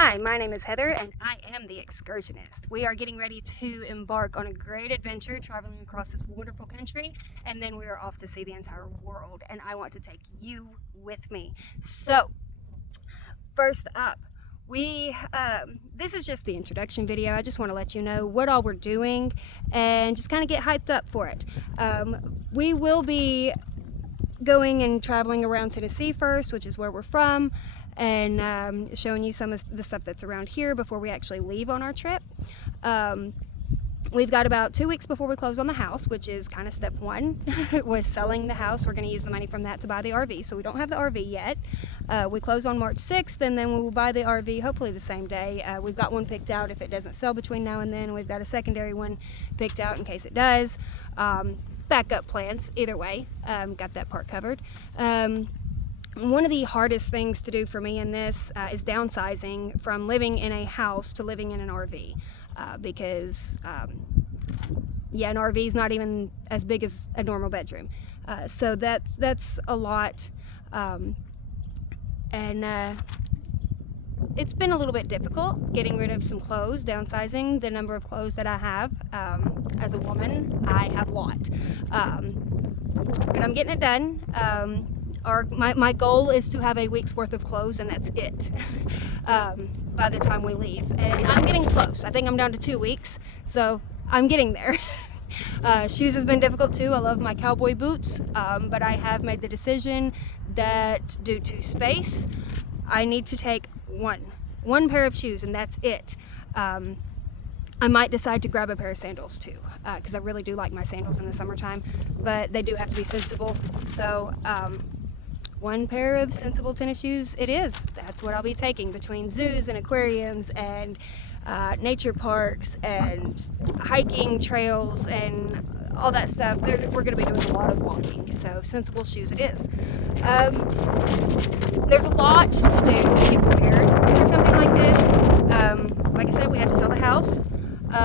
Hi, my name is Heather and I am the Excursionist. We are getting ready to embark on a great adventure traveling across this wonderful country, and then we are off to see the entire world, and I want to take you with me. So, first up, this is just the introduction video. I just want to let you know what all we're doing and just kind of get hyped up for it. We will be going and traveling around Tennessee first, which is where we're from, and showing you some of the stuff that's around here before we actually leave on our trip. We've got about 2 weeks before we close on the house, which is kind of step one, was selling the house. We're going to use the money from that to buy the RV, so we don't have the RV yet. We close on March 6th, and then we will buy the RV hopefully the same day. We've got one picked out if it doesn't sell between now and then. We've got a secondary one picked out in case it does. Backup plans either way. Got that part covered. One of the hardest things to do for me in this is downsizing from living in a house to living in an RV, because an RV is not even as big as a normal bedroom, so that's a lot, and it's been a little bit difficult getting rid of some clothes, downsizing the number of clothes that I have. As a woman, I have a lot, but I'm getting it done. My goal is to have a week's worth of clothes, and that's it by the time we leave. And I'm getting close. I think I'm down to 2 weeks, so I'm getting there. Shoes has been difficult too. I love my cowboy boots, but I have made the decision that due to space, I need to take one pair of shoes, and that's it. I might decide to grab a pair of sandals too, because I really do like my sandals in the summertime, but they do have to be sensible. So one pair of sensible tennis shoes it is. That's what I'll be taking between zoos and aquariums and nature parks and hiking trails and all that stuff. We're going to be doing a lot of walking, so sensible shoes it is. There's a lot to do to get prepared for something like this. Like I said, we had to sell the house.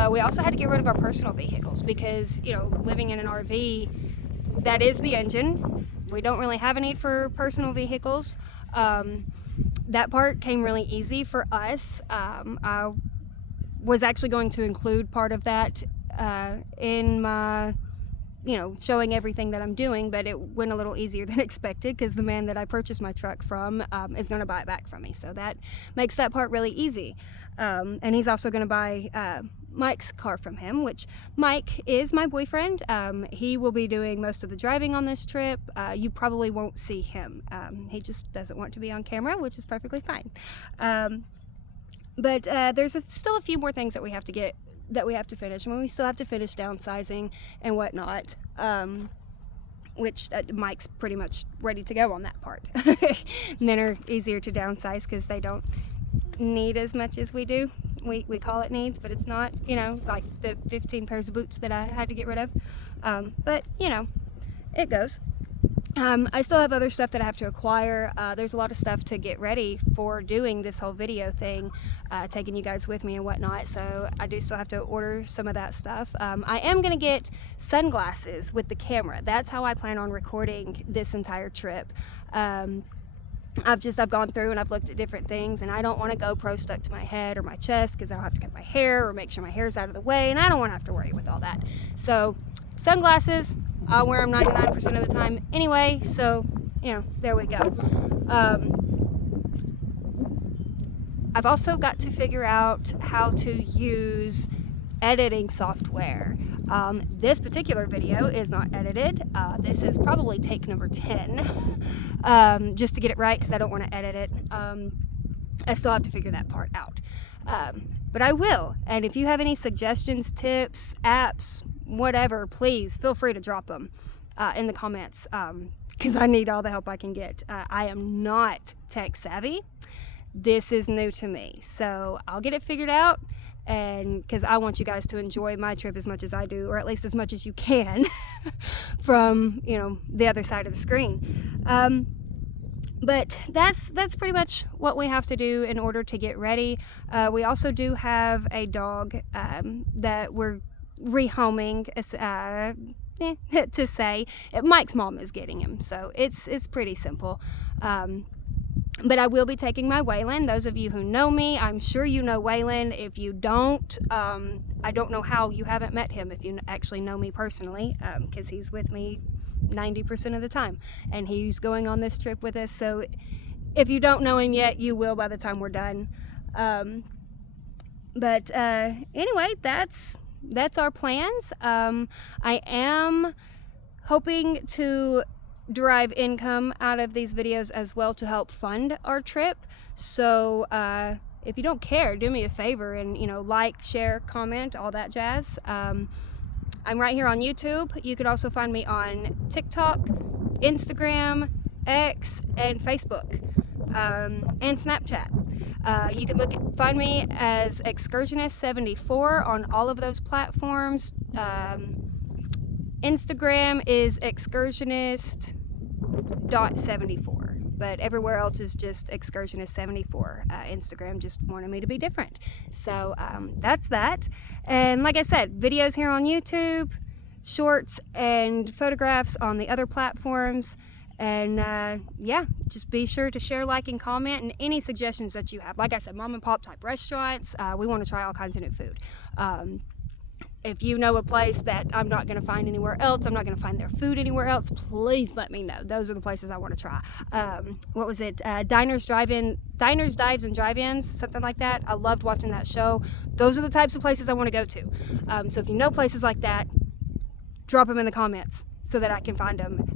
We also had to get rid of our personal vehicles because, living in an RV, that is the engine. We don't really have a need for personal vehicles. That part came really easy for us. I was actually going to include part of that in my, showing everything that I'm doing, but it went a little easier than expected because the man that I purchased my truck from is going to buy it back from me. So that makes that part really easy. And he's also going to buy Mike's car from him, which Mike is my boyfriend. He will be doing most of the driving on this trip. You probably won't see him. He just doesn't want to be on camera, which is perfectly fine. But there's still a few more things that we have to finish. And we still have to finish downsizing and whatnot, which Mike's pretty much ready to go on that part. Men are easier to downsize because they don't need as much as we do. We call it needs, but it's not, like the 15 pairs of boots that I had to get rid of. But, it goes. I still have other stuff that I have to acquire. There's a lot of stuff to get ready for doing this whole video thing, taking you guys with me and whatnot. So I do still have to order some of that stuff. I am going to get sunglasses with the camera. That's how I plan on recording this entire trip. I've gone through and I've looked at different things, and I don't want a GoPro stuck to my head or my chest because I'll have to cut my hair or make sure my hair's out of the way, and I don't want to have to worry with all that. So sunglasses, I'll wear them 99% of the time anyway, so there we go. I've also got to figure out how to use editing software. This particular video is not edited. This is probably take number 10, just to get it right because I don't want to edit it. I still have to figure that part out. But I will. And if you have any suggestions, tips, apps, whatever, please feel free to drop them in the comments because I need all the help I can get. I am not tech savvy. This is new to me. So I'll get it figured out. And because I want you guys to enjoy my trip as much as I do, or at least as much as you can from the other side of the screen. But that's pretty much what we have to do in order to get ready. We also do have a dog that we're rehoming, to say. Mike's mom is getting him, so it's pretty simple. But I will be taking my Waylon. Those of you who know me, I'm sure you know Waylon. If you don't, I don't know how you haven't met him if you actually know me personally, because he's with me 90% of the time. And he's going on this trip with us. So if you don't know him yet, you will by the time we're done. But anyway, that's our plans. I am hoping to derive income out of these videos as well to help fund our trip. So if you don't care, do me a favor and like, share, comment, all that jazz. I'm right here on YouTube. You could also find me on TikTok, Instagram, X, and Facebook, and Snapchat. You can find me as Excursionist74 on all of those platforms. Instagram is excursionist.74, but everywhere else is just Excursionist74. Instagram just wanted me to be different. So that's that. And like I said, videos here on YouTube, shorts and photographs on the other platforms. And yeah, just be sure to share, like, and comment, and any suggestions that you have. Like I said, mom and pop type restaurants, we want to try all kinds of new food. If you know a place that I'm not going to find anywhere else, I'm not going to find their food anywhere else, please let me know. Those are the places I want to try. What was it? Diners, Dives, and Drive-Ins, something like that. I loved watching that show. Those are the types of places I want to go to. So if you know places like that, drop them in the comments so that I can find them.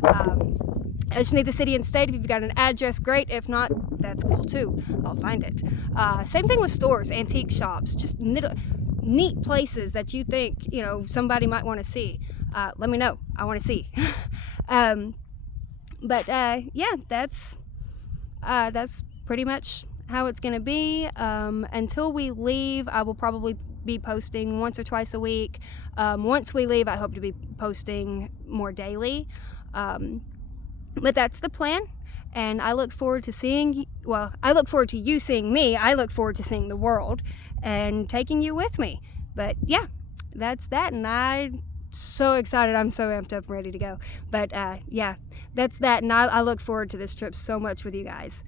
I just need the city and state. If you've got an address, great. If not, that's cool too. I'll find it. Same thing with stores, antique shops, just neat places that you think somebody might want to see. Let me know. I want to see. But yeah, that's pretty much how it's gonna be. Until we leave, I will probably be posting once or twice a week. Once we leave, I hope to be posting more daily. But that's the plan, and I look forward to I look forward to you seeing me. I look forward to seeing the world and taking you with me. But yeah, that's that, and I'm so excited. I'm so amped up, ready to go. But yeah, that's that, and I look forward to this trip so much with you guys.